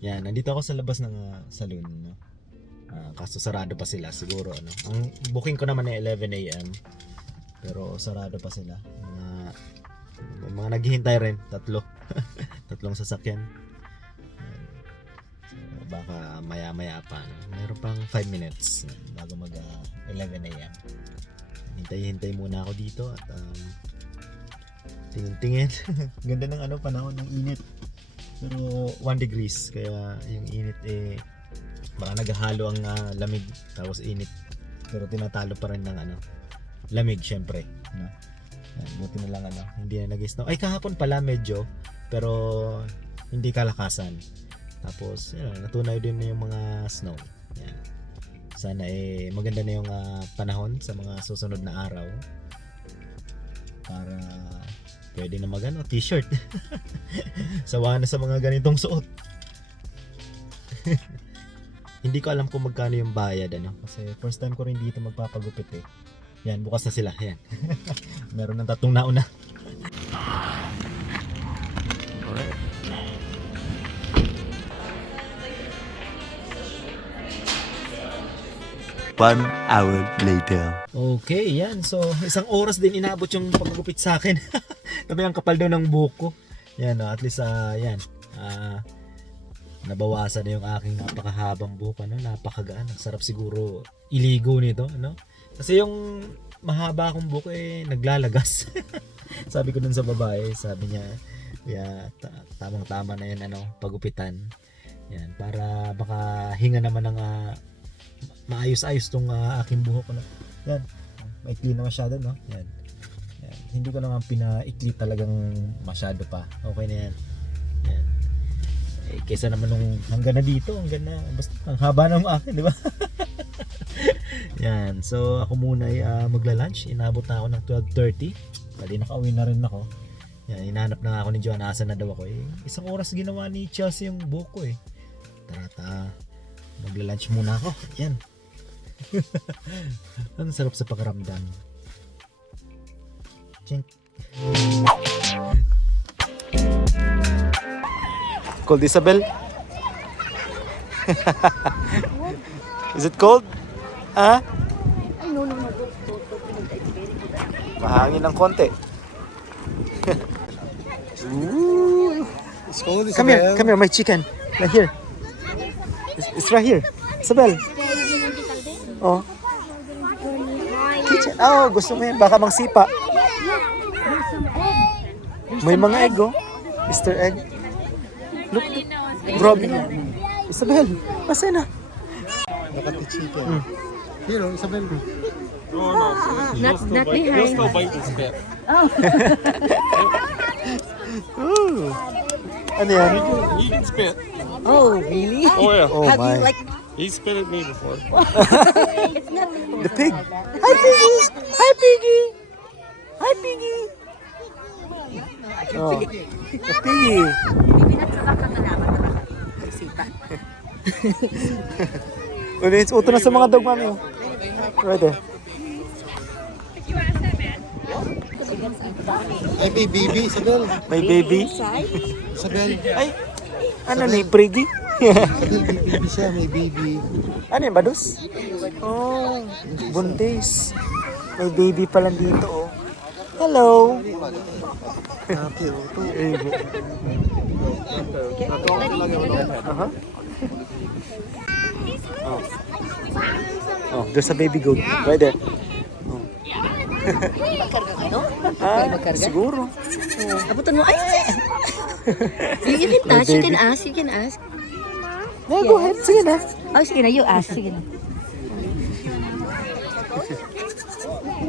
Yan, nandito ako sa labas ng saloon, no? Kaso sarado pa sila siguro, ano. Ang booking ko naman ay 11 AM. Pero sarado pa sila. May mga naghihintay rin, tatlong sasakyan. Yan. So, baka maya-maya pa, no? Meron pang 5 minutes bago mag 11 AM. Hintay-hintay muna ako dito at tingin-tingin. Ganda ng panahon ng init. Pero 1 degrees, kaya yung init baka naghahalo ang lamig tapos init. Pero tinatalo pa rin ng lamig syempre, no? Yan, buti na lang hindi na nag-snow. Ay, kahapon pala medyo, pero hindi kalakasan. Tapos natunaw din na yung mga snow. Yan. Sana maganda na yung panahon sa mga susunod na araw para pwede na t-shirt. Sawa na sa mga ganitong suot. Hindi ko alam kung magkano yung bayad, kasi first time ko rin dito magpapagupit Yan, bukas na sila. Yan. Meron ng 3 nauna. Alright. One hour later. Okay, yan. So, isang oras din inabot yung paggupit sa akin. Tabi ang kapal daw ng buko. Yan, at least yan. Nabawasan na yung aking napakahabang buko, napakagaan. Ang sarap siguro iligo nito, Kasi yung mahaba akong buko naglalagas. Sabi ko dun sa babae, sabi niya, tamang-tama na yan pagupitan. Yan, para baka hinga naman ng maayos-ayos tong aking buhok Yan. Maikli na masyado, no? Yan. Yan. Hindi ko naman pinaikli talagang masyado pa. Okay na yan. Yan. Kesa naman nung hanggang na dito, hanggang na basta ang haba ng akin, di ba? Yan. So ako muna ay magla-lunch. Inabot na ako ng 12:30. Bali nakauwi na rin ako. Yan, hinanap na ako ni Joan, asan na daw ako. Isang oras ginawa ni Chelsea yung buko Tara, magla-lunch muna ako. Yan. Ang sarap sa pakiramdam. Chink. Cold, Isabel? Is it cold? Ha? No. Mahangin ng konti. It's cold, Come here, my chicken. Right here. It's right here. Isabel. Oh. Kitchen. Oh, gusto mo yan. Baka mangsipa. May mga egg, Mr. Egg. Look. Grabe. Isabel, asa na? Nakati chicken. Here, Isabel. Not behind. Ooh. Ano yan? He can spit. Oh, really? Oh yeah. Oh Have my. you like He spit at me before. The pig. Hi, Piggy. Hi, Piggy. Hi, Piggy. Oh. The piggy. It's uto na sa mga dog, mami. Right there. Ay, may baby, Isabel. May baby. Isabel. Ay, ano ni Piggy? Isabel, may baby siya, may baby. Ano yung badus? Oh, buntis. May baby pa lang dito, Hello. Happy, ito. Oh, there's a baby goat right there. Oh. Siguro. Abutan mo. Ay! You can touch, you can ask, you can ask. No, go ahead. Sige na. Oh, sige na, you ask, sige na.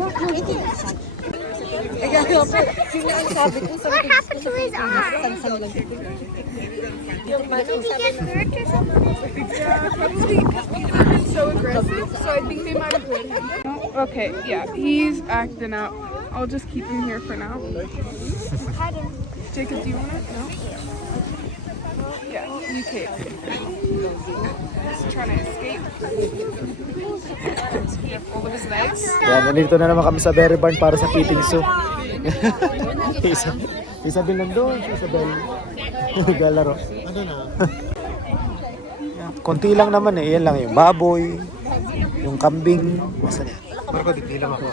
What happened to his eye? Did he get hurt or something? Yeah, probably because people have been so aggressive, so I think they might have hurt him. Okay, yeah, he's acting out. I'll just keep him here for now. Jacob, do you want it? No? Yeah, you can. He's trying to escape. Careful with his legs. Yan, nandito na naman kami sa Berry Barn para sa Keating Zoo. Isabel nandun, si Isabel. Galaro. Ano na? Konti lang naman eh. Yan lang yung baboy, yung kambing. Saan yan? Marco, di lang ako.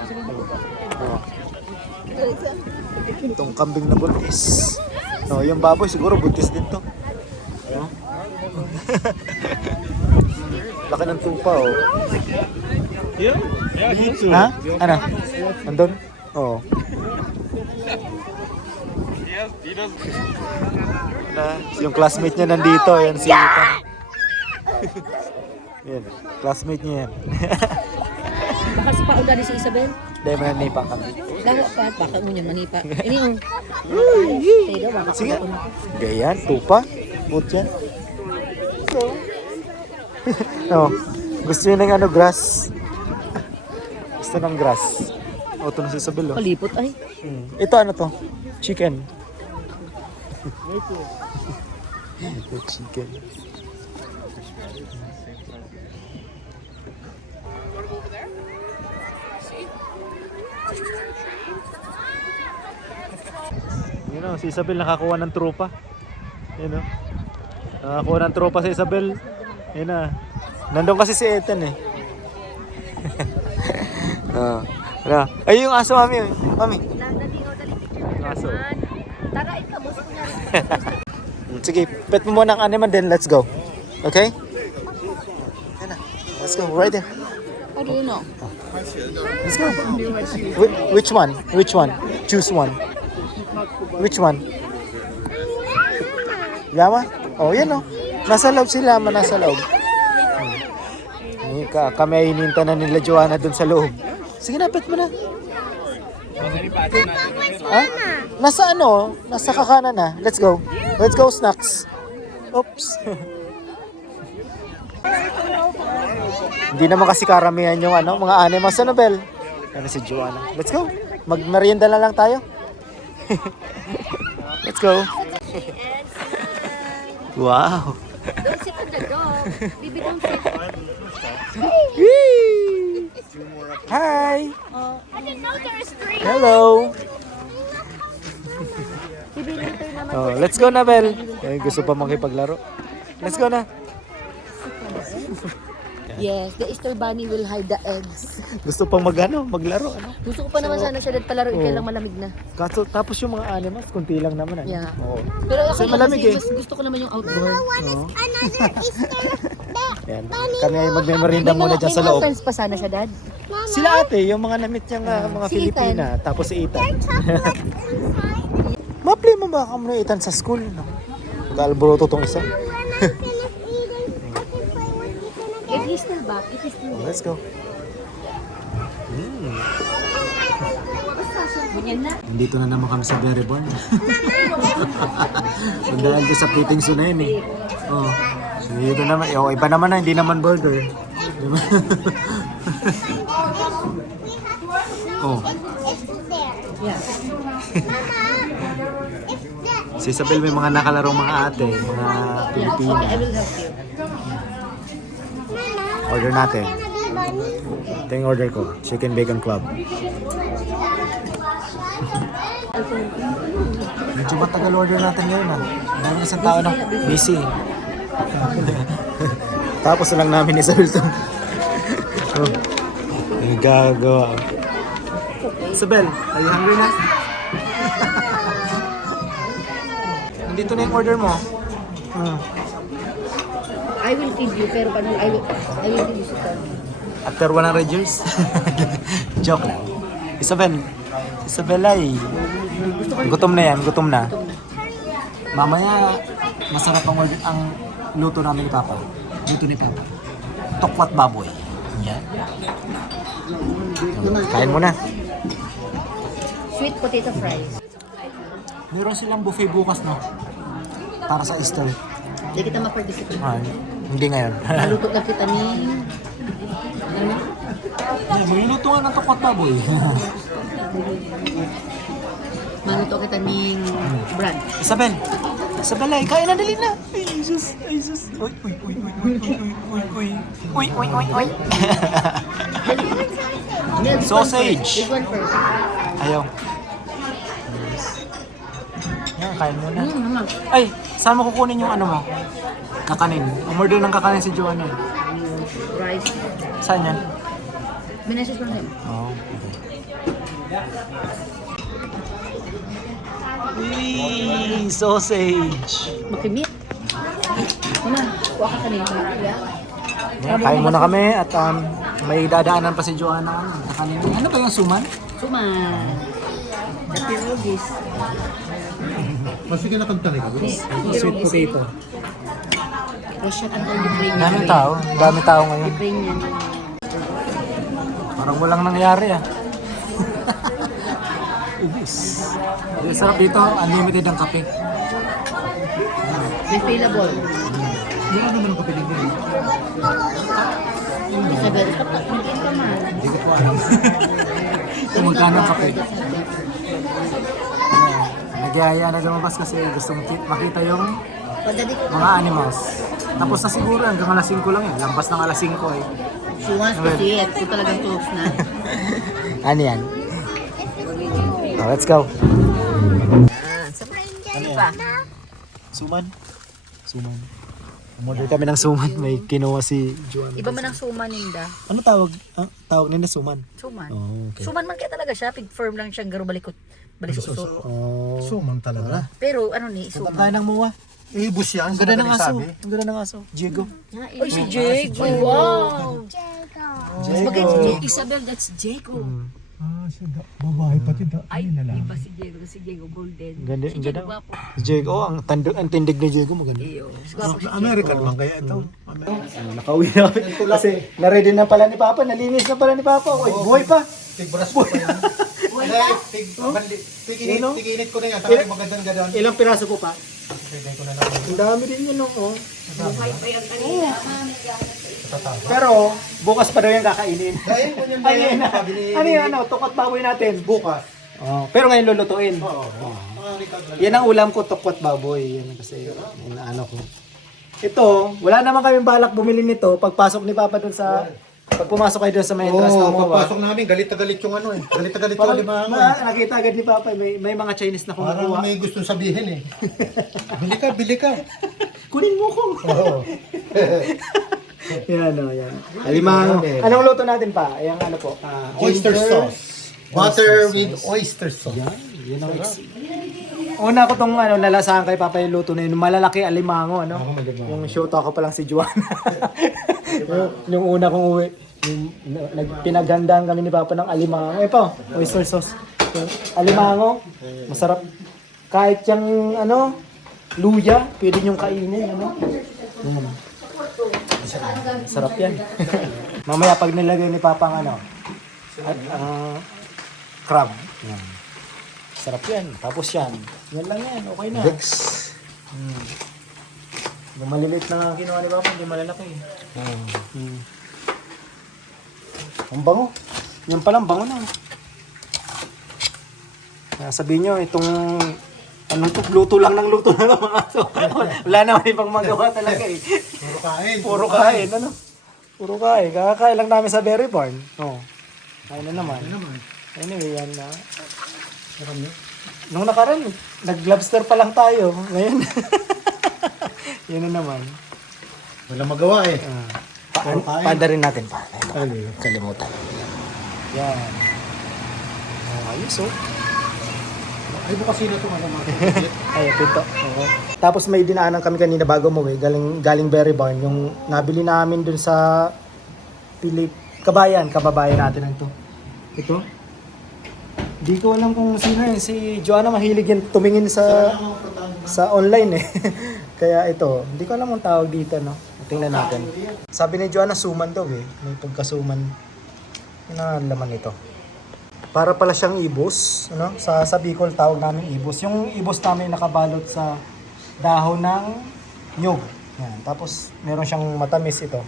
Oh. Itong kambing na buntis. No, yung baboy siguro buntis din to. No? Laki ng tupa oh. Yeah, he too. Ha? Ano? Andun? Oo. He does. Yung classmate niya nandito. Yan si Ethan. Yan. Classmate niya yan. Baka si Paul si Isabel. Dahil mananipa kami. Lalo pa, baka mo niyan manipa. Ini yung... Tega, baka Sige. Ganyan, tupa. Boot yan. No. Gusto niya ng ano, grass. Gusto ng grass. O, ito na si Isabel, oh. kalipot ay. Ito ano to? Chicken. Ito chicken. Yun o, si Isabel nakakuha ng tropa. Yun o. Nakakuha ng tropa si Isabel. Yun na. Nandun kasi si Ethan eh. Ano? Ay, yung aso, mami. Mami. Yung aso. Tara, ito mo. Sige, pet mo muna ang animal, then let's go. Okay? Yan na. Let's go, right there. How do you know? Let's go. Which one? Which one? Choose one. Which one? Yama? Oh, yan oh. Nasa loob si Lama, nasa loob. Kami ay hininta na nila Joanna dun sa loob. Sige na, pet mo na. Ha? Nasa ano? Nasa kakanan na. Let's go. Let's go, snacks. Oops. Hindi naman kasi karamihan yung ano, mga animals sa Nobel. Ano si Joanna? Let's go. Magmerienda na lang tayo. Let's go. Wow. Don't sit on the dog. Bibi, don't sit. Whee! Hi. Hello. Bibi, later naman. Oh, let's go na, Bel. Eh, gusto pa makipaglaro. Let's go na. Yes, the Easter Bunny will hide the eggs. Gusto pang maglaro. Ano? Gusto ko pa naman sana siya dad palaro, kailang malamig na. Kaso, tapos yung mga animals, kunti lang naman. Ano? Yeah. Oo. Pero ako Kasi malamig eh. gusto ko naman yung outdoor. Oo. Yan. Kami ay magmemerinda muna dyan sa loob. May pa sana siya, dad. Sila ate, yung mga namit niyang mga Si Filipina, tapos si Ethan. Ma-play mo ba kamo ni Ethan sa school? No? Galbroto tong isa. If he's still back, if he's still back. Let's go. Ganyan na. Dito na naman kami sa Berryborn. Dahil doon sa Piting Su na yun eh. Oh. So dito naman, iba naman na, hindi naman burger. Diba? Oh. Yeah. Si Isabel may mga nakalarong mga ate, mga Pilipino. Okay, I will help you. Order natin. Ito yung order ko, Chicken Bacon Club. Medyo matagal order natin ngayon ah. Dahil isang tao na busy. Tapos na lang namin Isabel ito. Oh. Ang gagawa. Isabel, are you hungry na? Nandito na yung order mo. I will feed you, pero paano I will feed you sa After 100 years? Joke lang. Isabel ay gutom na yan, gutom na. Mamaya masarap ang luto namin ni Papa. Luto ni Papa. Tokwat baboy. Yan. Kain mo na. sweet potato fries. Meron silang buffet bukas no? Para sa Easter. Hindi kita ma-participate. Hindi ngayon. Naluto lang kita ni... Ano? May luto nga ng tokwat baboy. Maluto kita ni Brad. Isabel ay, kain na, dali na. Ay, Jesus. Uy. Uy. Sausage. This one first. Ayaw. Yan, kain mo na. Ay, saan mo kukunin yung ano mo? Kakanin. Umorder ng kakanin si Joanna. Rice. Saan yan? Message mo na sa'yo. Oo. Uy, sausage. Makimit. Una, kuha ka kanina. Yan, kain muna kami at may dadaanan pa si Joanna. Kakanin. Ano ba yung suman? Suman. The pierogies. Mas sige na kanta rin. Sweet potato. Russian ang Ukrainian. Daming tao. Dami tao ngayon. Ukrainian. Parang walang nangyari ah. Ubus. Ang sarap dito, unlimited ang kape. Refillable. Hindi ka naman ang kapiling yun. Isabel, mag-in ka man. Hindi ko po alam. Kung magkano ang kape. Nagyaya na lumabas kasi gusto makita yung Pagdating ko, mga animals. Tapos na siguro hanggang alas 5 lang eh. Lampas ng alas 5 eh. she wants to see it. Ito talagang tulog na. Ano yan? Oh, let's go. Ano ba? Suman? Suman. Umorder kami ng suman. May kinuha si Joanna. Iba man ang suman ninda. Ano tawag? Tawag nila suman. Suman. Oh, okay. Suman man kaya talaga siya. Pig firm lang siyang garo balikot. Balikot. Oh. Suman talaga. Pero ano ni, Punta suman. tayo ng muwa. Eh, bus yan. Ang ganda ng aso. Ang ganda ng aso. Diego. Ay, si Jago. Wow. Diego. Isabel, that's Jago. Ah, siya babae pati da. Ay, iba si Diego. Si Diego golden. Ganda, Si ang Diego ganda. gwapo. Diego, ang tindig ni Diego maganda. Iyo. Gwapo si American man kaya ito. Nakauwi na kami. Kasi na-ready na pala ni Papa. Nalinis na pala ni Papa. Oy, buhay pa. Tig-brush ko pa yan. Tig-init ko na yan. Taka magandang gadon. Ilang piraso po pa? Pwede ko na lang. Ang dami din yun, oh. Pero, bukas pa daw yung kakainin. Dahil mo yun Ayun na. sabi ni... Ano yun, ano? Tukot baboy natin. Bukas. Oh, pero ngayon lulutuin. Oo. Yan ang ulam ko, tukot baboy. Yan kasi, yun ang ano ko. Ito, wala naman kaming balak bumili nito. Pagpasok ni Papa dun sa... Pag pumasok kayo dun sa may entrance ng Oo, MOA. pagpasok namin, galit na galit yung ano eh. Galit na galit yung limango eh. Nakita agad ni Papa, may mga Chinese na Parang kumukuha. may gustong sabihin eh. Bili ka. Kunin mo ko. Oo. Yan, oh, yan. Alimango. Anong luto natin pa? Ayan, ano po? Oyster sauce. Butter with oyster sauce. Yan ang una ko tong nalasahan kay Papa yung luto na yun. Malalaki alimango, ano? Yung shoot ako pa lang si Joanna. yung una kong uwi. Pinaghandaan kami ni Papa ng alimango. Po, oyster sauce. Alimango, masarap. Kahit yung, luya, pwede nyong kainin, Sarap yan. Mamaya pag nilagay ni Papa ang crab. Yan. Sarap yan. Tapos yan. Yan lang yan. Okay na. Dex. Yung maliliit na kinuha ni Papa, hindi malalaki. Ang bango. Yan palang bango na. Kaya sabihin nyo, itong anong to, luto lang ng mga aso. Wala naman ibang magawa talaga eh. Puro kain. Puro kain, ano? Puro kain. Kakakain lang namin sa berry barn. Oh. Kain na naman. Anyway, yan na. Nung nakaraan, nag-lobster pa lang tayo. Ngayon, yan na naman. Wala magawa eh. Panda rin natin pa. Kalimutan. Yan. Ayos oh. Ay, bukas na itong Ay, pinto. Tapos may dinaanan kami kanina bago mo galing Berry Barn. Yung nabili namin dun sa kababayan natin lang to. Ito. Di ko alam kung sino yun. Si Joanna mahilig yan tumingin sa online eh. Kaya ito, hindi ko alam ang tawag dito, no? Tingnan natin. Sabi ni Joanna, suman daw eh. May pagkasuman. Ano ang laman ito? Para pala siyang ibos, ano? Sa Bicol tawag namin ibos. Yung ibos namin nakabalot sa dahon ng nyug. Yan. Tapos meron siyang matamis ito.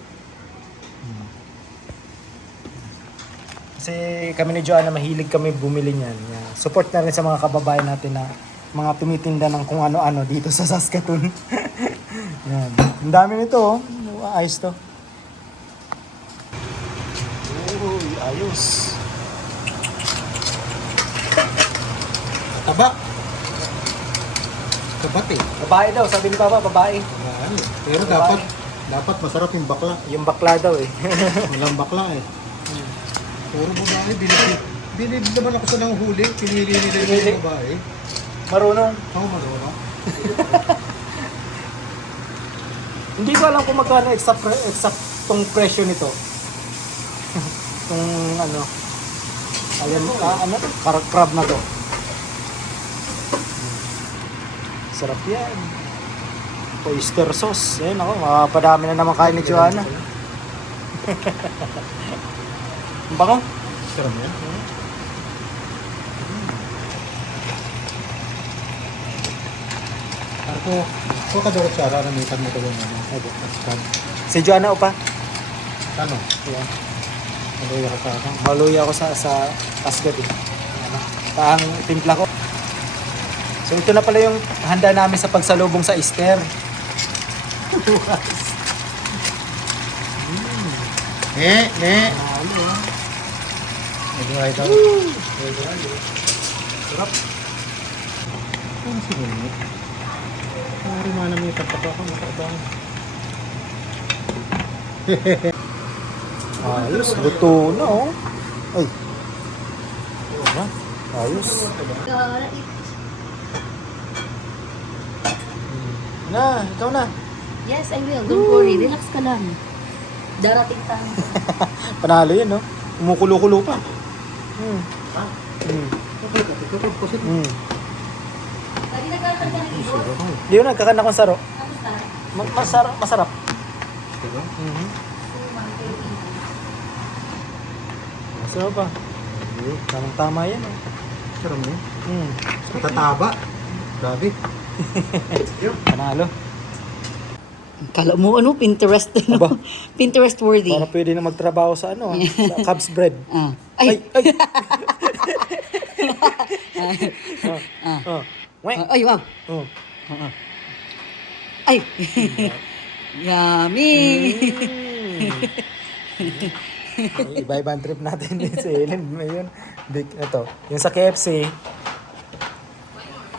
Kasi kami ni Joanna mahilig kami bumili niyan. Yan. Support na rin sa mga kababayan natin na mga tumitinda ng kung ano-ano dito sa Saskatoon. Yan. Ang dami nito, oh. Ayos to. Uy, ayos. Taba. Tabat eh. Babae daw, sabi ni Papa, babae. Yan. Pero dapat masarap yung bakla. Yung bakla daw eh. Walang bakla eh. Puro babae, bilib naman ako sa nanghuli. Pinili nila yung babae. Marunong. Ako marunong. Hindi ko alam kung magkano exactong presyo nito. Kung ano. Ayan, ano? Crab na to. Sarap yan. Oyster sauce. Ayan ako, mapapadami na naman kain ni Joanna. Ang bango? Sarap yan. Ako kadurot sa ara na may tag mo tulong mo. Si Joanna o pa? Ano? Ayan. Maluya ka sa akin. Maluya ako sa asgad eh. Ano? Paang timpla ko. So ito na pala yung handa namin sa pagsalubong sa Easter. Ano ah? Medyo right out. Sarap. Ano si Gunit? Pari mana may tapak ako. Nakabang. Ayos, luto na oh. Ay. Diba? Ayos. Na, ikaw na. Yes, I will. Don't worry. Relax ka lang. Darating tayo. Panalo yun, no? Kumukulo-kulo pa. Lagi nagkakaroon ka ng ibon. Di yun, nagkakan akong saro. Masarap. Masarap pa. Tamang-tama yan, oh. Sarap mo. Tataba. Grabe. Panalo. Kala mo ano, Pinterest, Aba. no? Pinterest worthy. Para pwede na magtrabaho sa ano, sa Cubs bread. Ah. Ay! Ay. Weng. Ay, wow. Oh. Ay. Yummy. Iba-iba ang trip natin din sa Ellen. Ngayon, ito. Yung sa KFC,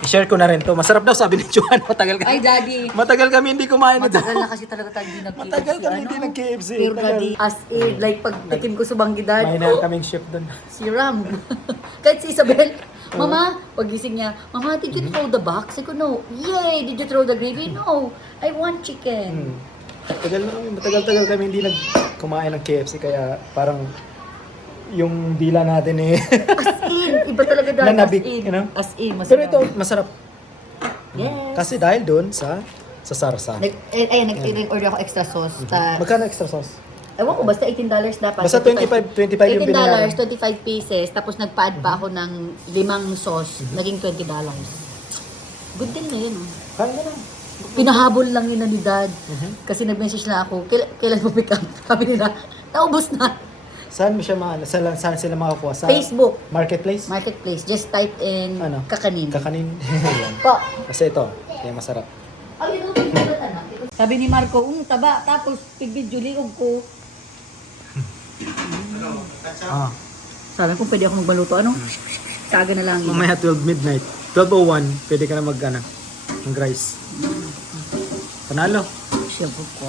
i-share ko na rin to. Masarap daw sabi ni Juan. Ay, Daddy. Matagal kami hindi kumain na Matagal doon. na kasi talaga tayo hindi nag-KFC. Matagal kami hindi nag-KFC. Pero Daddy, as in, like pag tikim ko sa Banggidad, May na kaming chef doon. si Ram. Kahit si Isabel, Mama, pagising niya, Mama, did you throw the box? I go, no. Yay! Did you throw the gravy? No. I want chicken. Matagal kami hindi kumain ng KFC kaya parang yung dila natin eh. As in, iba talaga dahil Nanabik, as in. you know? As in, masarap. Pero ito, masarap. Yes. Kasi dahil doon sa sarsa. Nag-order ako extra sauce. Magkano extra sauce? Ewan ko, basta $18 dapat. Basta 25 yung binayaran. $18, 25 pieces. Tapos nagpa-add pa ako ng 5 sauce. Naging $20. Good deal na yun. Kain na lang. Pinahabol lang yun ni Dad. Kasi nag-message na ako, kailan mo pick up? Sabi nila, naubos na. Saan mo siya saan sila makakuha? Sa Facebook. Marketplace? Marketplace. Just type in Ano? kakanin. Kakanin. Yan. Po. Kasi ito, kaya masarap. Sabi ni Marco, taba. Tapos, pigbidyo liog ko. Ah. Sabi ko, pwede ako magbaluto. Ano? Saga na lang yun. Mamaya 12 midnight. 12:01, pwede ka na mag-rice. Panalo. Siyempre ko.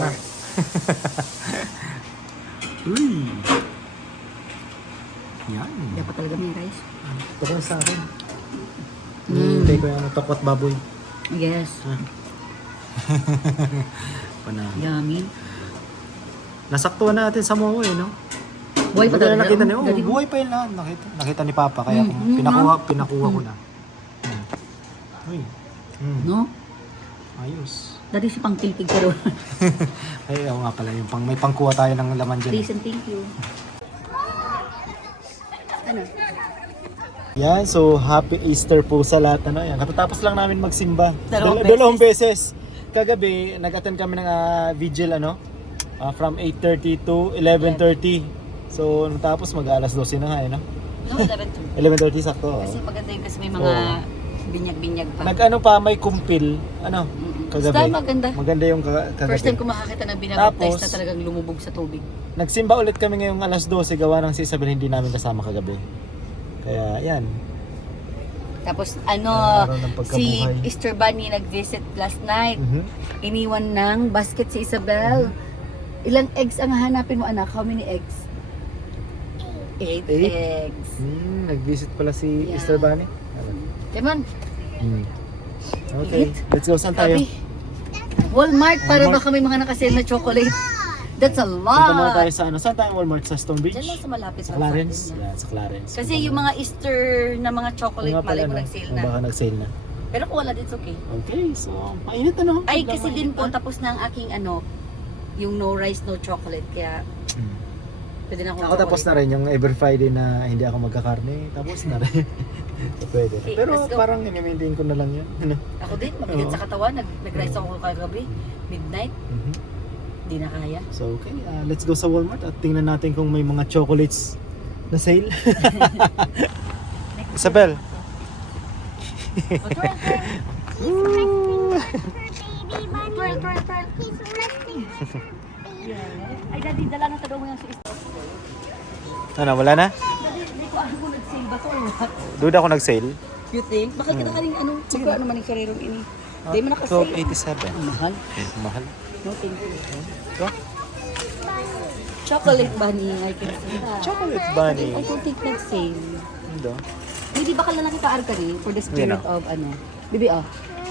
Uy. Yan. Dapat talaga may rice. Ito ko sa akin. Hintay ko yung takwat baboy. Yes. Panalo. Yummy. Nasaktuhan natin sa Momo eh, no? Buhay pa talaga. Nakita niyo, Daddy, buhay pa yun lahat. Nakita ni Papa, kaya pinakuha ko na. Uy. No? Ayos. Daddy si pang tilpig ka ron. Ay, oo nga pala. May pangkuha tayo ng laman dyan. Please and thank you. Ano? Yan, so happy Easter po sa lahat. Ano, yan. Katatapos lang namin magsimba. Dalawang beses. Kagabi, nag-attend kami ng vigil, from 8:30 to 11:30. So, tapos mag-alas 12 na nga, no? No, 11 11:30 sakto. Kasi maganda yun kasi may mga binyag-binyag pa. Nag-ano pa, may kumpil. Kagabi. Basta maganda. Maganda yung kagabi. First time ko makakita ng binabaptize Tapos, na talagang lumubog sa tubig. Nagsimba ulit kami ngayong alas 12, gawa ng si Isabel hindi namin kasama kagabi. Kaya, yan. Tapos Araw ng si pagkabuhay. Easter Bunny nag-visit last night. Mhm. Iniwan ng basket si Isabel. Ilang eggs ang hahanapin mo, anak? How many eggs? 8 Eight? eggs. Nag-visit pala si Yeah. Easter Bunny. Come on. Okay, Eight? let's go. Saan tayo? Sabi, Walmart para Walmart. baka may mga nakasale na chocolate. That's a Punta muna tayo lot. sa ano? Saan tayo Walmart? Sa Stonebridge? Diyan lang sa malapit Sa lang Clarence? atin, Yeah, sa Clarence. Kasi yung mga Easter na mga chocolate, malay mo nag-sale na. Baka nag-sale na. Pero kung wala, it's okay. Okay, so mainit ano? Ay, Biglang kasi din mainit po, na. tapos na ang aking yung no rice, no chocolate. Kaya, pwede na akong Ako tapos na rin yung every Friday na hindi ako magkakarne. Tapos na rin. So, pwede. Okay, Pero let's go. parang i-maintain ko na lang yun. Ano? Ako din, mabigat Oo. sa katawan. Nag-rice ako kagabi, midnight. Mhm. Hindi na kaya. So okay, let's go sa Walmart at tingnan natin kung may mga chocolates na sale. Isabel. Twirl, twirl, twirl. Ay, daddy, dala na tagaw mo yung si Easter. Ano, wala na? Daddy, hindi ko alam kung nag-sale ba to or what. Duda ako nag-sale. You think? Bakit kita ka rin siguro ano man yung karirong ini? Di mo nakasale. 12.87. Ang mahal. Mahal. No, thank you. Ito? Chocolate bunny, I can say that. Chocolate bunny. I don't think nag-sale. Ito. Hindi baka lang nakita arkari for the spirit Yan, of Bibi,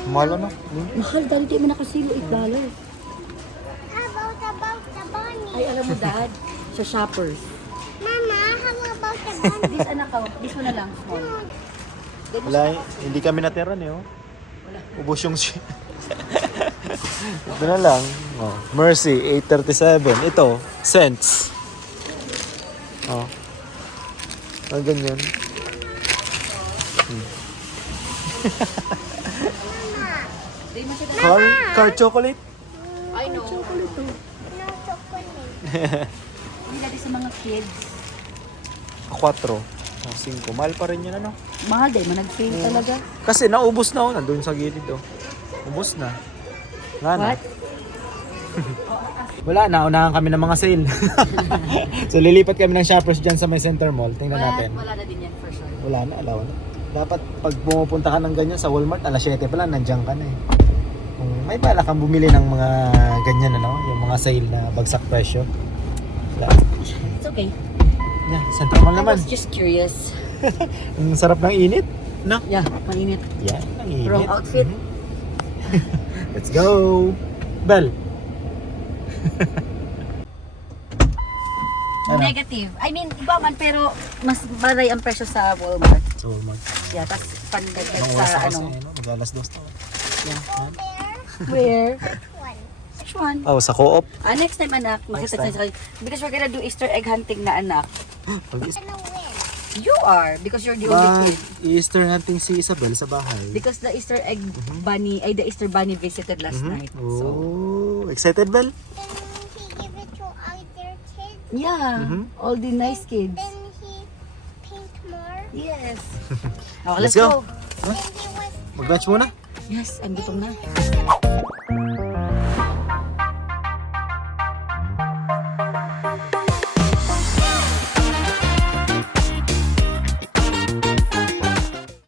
Mahal ano? mahal dahil di mo nakasale, $8. About the bunny. Ay, alam mo, Dad, sa shoppers. Mama, how about the bunny? This anak ko, this one na lang, small. Wala, hindi kami natira niyo. Ubos yung Ito na lang. Oh, Mercy, 8.37. Ito, cents. Oh. Ang ganyan. Di mo siya Car chocolate? I know. No chocolate. Hindi dati sa mga kids. 4. Oh, 5. Mahal pa rin yun ano? Mahal dahil nag-sale talaga. Kasi naubos na oh. Nandun sa gilid oh. Ubos na. Nga na. What? Wala na, unahan kami ng mga sale. So lilipat kami ng shoppers dyan sa may center mall. Tingnan natin. Wala na din yan for sure. Wala na, alaw na. Dapat pag pumupunta ka ng ganyan sa Walmart, alas 7 pa lang, nandiyan ka na eh. Kung may bala kang bumili ng mga ganyan ano, yung mga sale na bagsak presyo. Wala. It's okay. Yeah, center mall I naman. was just curious. Ang sarap ng init. No? Yeah, mainit. Yan, ang init. Wrong outfit. Mhm. Let's go! Bell! Ano? Negative. I mean, iba man pero mas baray ang presyo sa Walmart. So, Yeah, tas pandagdag Mga sa oras na kasi, ano. mag-alas 2 to. Where? Which one? Oh, sa co-op. Next time anak, makita Next tayo sa because we're gonna do Easter egg hunting na anak. Gonna win. You are because you're the only kid. Easter hunting si Isabel sa bahay. Because the Easter egg bunny, the Easter bunny visited last night. So, Oh, excited, Bel? Then he give it to other kids. yeah, all the nice kids. Then he paint more. Yes. Okay, Let's let's go. go. Then he was Mag-lunch muna. Yes, I'm gutom na.